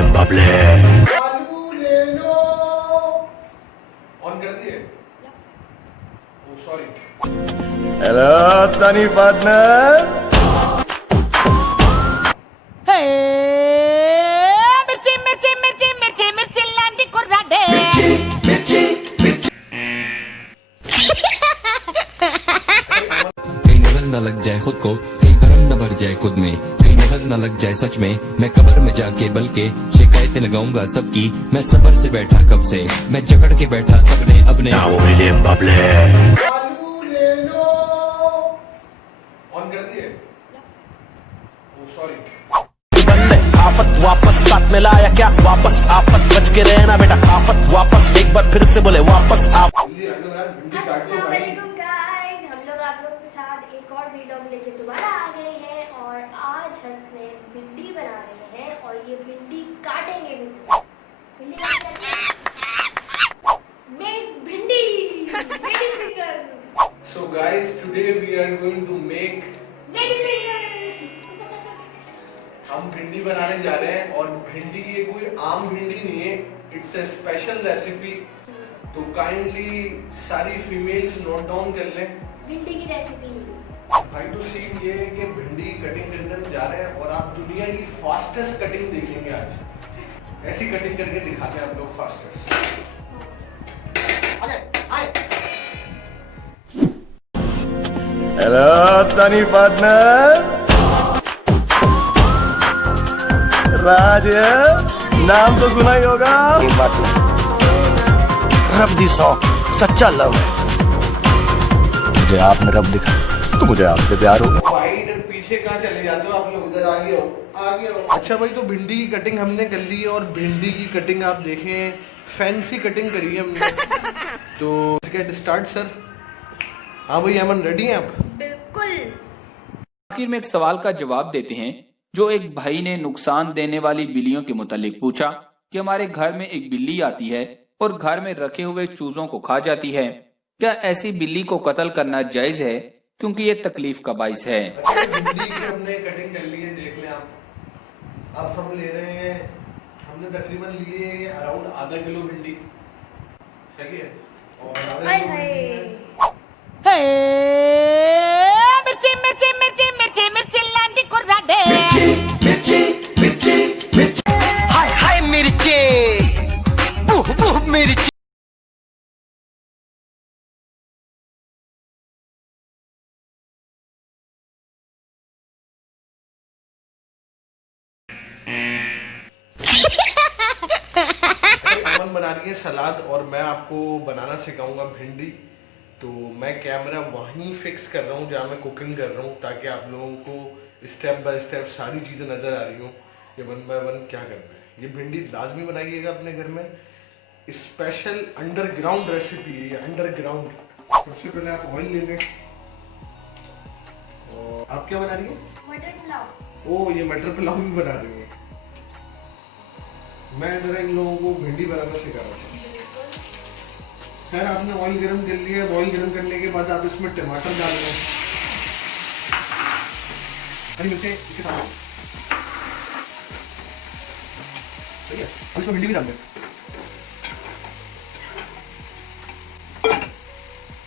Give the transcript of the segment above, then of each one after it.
मिले बबले। आलू ले लो। ऑन कर दिए? Oh sorry. हेलो तनी पार्टनर। मिर्ची मिर्ची मिर्ची मिर्ची मिर्ची लांडी कुर्राडे। कहीं नजर न लग जाए खुद को, कहीं भरम न भर जाए खुद में, कहीं नजर न लग जाए सच में, मैं कब्र में जाके बल्कि शिकायतें लगाऊंगा सबकी। मैं सबर से बैठा कब से, मैं जकड़ के बैठा सबने अपने मिले बबले। आलू ले लो। ऑन कर दिए? Oh sorry. आफत वापस साथ में लाया क्या, वापस आफत बच के रहना बेटा, आफत वापस एक बार फिर से बोले वापस आप। अस्सलाम वालेकुम गाइस, हम लोग आप लोग के साथ एक और वीडियो लेके दोबारा आ गए हैं और आज हंसने भिंडी बना रहे हैं और ये भिंडी काटेंगे भी। मेक भिंडी lady finger. So guys, today we are going to make lady finger. हम भिंडी बनाने जा रहे हैं और भिंडी ये कोई आम भिंडी नहीं है, इट्स ए स्पेशल रेसिपी। तो काइंडली सारी फीमेल्स नोट डाउन कर लें। भिंडी की रेसिपी भाई तो सीन ये है कि भिंडी कटिंग करने हम जा रहे हैं और आप दुनिया की फास्टेस्ट कटिंग देखेंगे आज। ऐसी कटिंग करके दिखाते हैं आप लोग फास्टेस्ट। हेलो तनी पार्टनर। राज नाम तो सुना ही होगा। रब दी सौ सच्चा लव है, मुझे आप में रब दिखा तो मुझे आपसे प्यार हो। भाई इधर पीछे कहाँ चले जाते हो आप लोग, इधर आगे हो आगे हो। अच्छा भाई तो भिंडी की कटिंग हमने कर ली है और भिंडी की कटिंग आप देखें फैंसी कटिंग करी है हमने। तो गेट स्टार्ट सर। हाँ भाई अमन रेडी हैं आप? बिल्कुल। आखिर में एक सवाल का जवाब देते हैं जो एक भाई ने नुकसान देने वाली बिल्लियों के मुतालिक पूछा कि हमारे घर में एक बिल्ली आती है और घर में रखे हुए चूजों को खा जाती है, क्या ऐसी बिल्ली को कत्ल करना जायज है क्योंकि ये तकलीफ का बाइस है। अच्छा भिंडी की हमने कटिंग कर ली है, देख लें आप। अब हम ले रहे हैं, हमने तकरीबन लिए है अराउंड आधा किलो भिंडी, सही है। और आधा किलो भिंडी मिर्ची मिर्ची मिर्ची मिर्ची मिर्ची लांडी कुर्राडे। हाय हाय मिर्ची, बुह बुह मिर्ची। अमन बना रही है सलाद और मैं आपको बनाना सिखाऊंगा भिंडी। तो मैं कैमरा वहीं फिक्स कर रहा हूँ जहाँ मैं कुकिंग कर रहा हूँ ताकि आप लोगों को स्टेप बाय स्टेप सारी चीज़ें नज़र आ रही हूँ कि वन बाय वन क्या करना है। ये भिंडी लाजमी बनाइएगा अपने घर में, स्पेशल अंडरग्राउंड रेसिपी है ये, अंडरग्राउंड। सबसे पहले आप ऑयल ले लें। और आप क्या बना रही हैं? मटर पुलाव। ओ ये मटर पुलाव भी बना रही है। मैं जरा इन लोगों को भिंडी बनाना सिखा रहा था। खैर आपने ऑयल गरम कर लिया, ऑयल गरम करने के बाद आप इसमें टमाटर डाल लें, हरी मिर्चें इसके साथ, ठीक है। अब इसमें भिंडी भी डाल दें।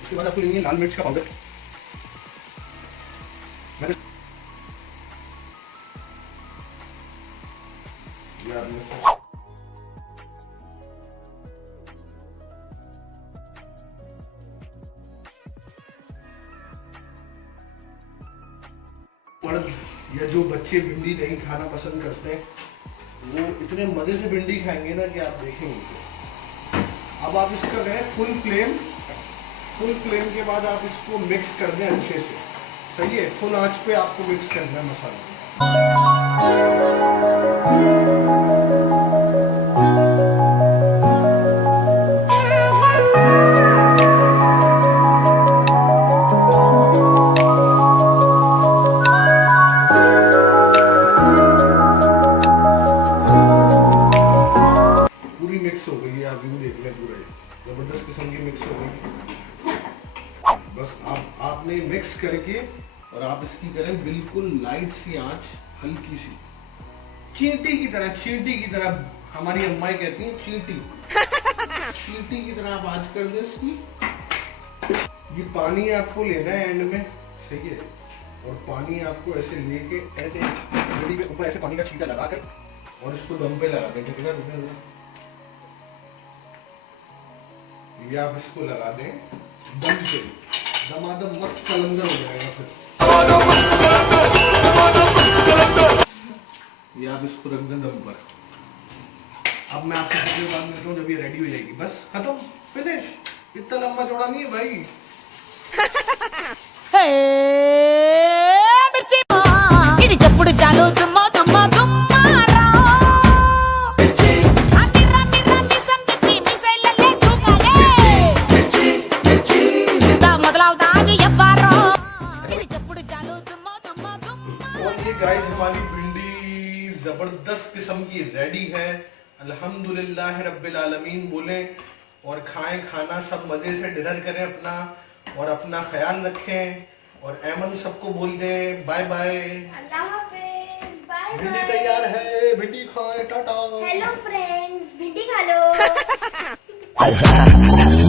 उसके बाद आपको लेंगे लाल मिर्च का पाउडर। मैंने मर्द या जो बच्चे भिंडी नहीं खाना पसंद करते हैं वो इतने मजे से भिंडी खाएंगे ना कि आप देखेंगे। अब आप इसका करें फुल फ्लेम। फुल फ्लेम के बाद आप इसको मिक्स कर दें अच्छे से, सही है। फुल आंच पे आपको मिक्स करना है मसाला। मिक्स हो गई है, आप व्यू देख लें, पूरा जबरदस्त किस्म की मिक्स हो गई। बस आपने मिक्स करके और आप इसकी करें बिल्कुल लाइट सी आंच, हल्की सी, चींटी की तरह हमारी अम्माई कहती हैं चींटी की तरह आप आज कर दो इसकी। ये पानी आपको लेना है एंड में, सही है, और पानी आपको ऐसे लेके ऐसे भिंडी के ऊपर ऐसे पानी का छींटा लगा कर और इसको दम पे लगा दें, ठीक है ना। ये आप इसको लगा दें दम पे, दमादम मस्त कलंदर हो जाएगा फिर। ये आप इसको रख दें दम पर। अब मैं आपसे कुछ देर बाद मिलता हूँ जब ये रेडी हो जाएगी। बस खत्म, फिनिश। इतना लंबा जोड़ा नहीं है भाई। మిర్చి ఇది చెప్పుడు చాలు దుమ్మో దుమ్మో దుమ్మారా అన్ని రన్ని రన్ని సంగతి మిసైలలే ఠుకాలే దా మొదలవుతాది ఎవ్వారో ఇది చెప్పుడు చాలు దుమ్మో దుమ్మో దుమ్మారా। और ये गाइस हमारी भिंडी जबरदस्त किस्म की रेडी है। अल्हम्दुलिल्लाह रब्बिल आलमीन बोले और खाएं खाना, सब मजे से डिनर करें अपना और अपना ख्याल रखें। और ऐमन सबको बोल दें बाय बाय। अल्लाह हाफिज, बाय भिंडी बाय। तैयार है, भिंडी खाएं, टाटा। हेलो फ्रेंड्स, भिंडी खा लो।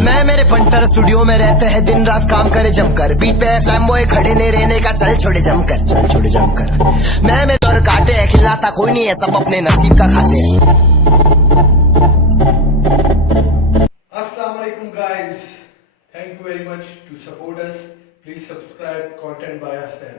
मैं मेरे पंटर स्टूडियो में रहते हैं, दिन रात काम करे जमकर, बीट पे फ्लैम बॉय खड़े ने रहने का, चल छोड़े जमकर, चल छोड़े जमकर। मैं मेरे और काटे हैं, खिलाता कोई नहीं है, सब अपने नसीब का खाते हैं। अस्सलाम वालेकुम guys, thank you very much to support us. Please subscribe content by Hasan.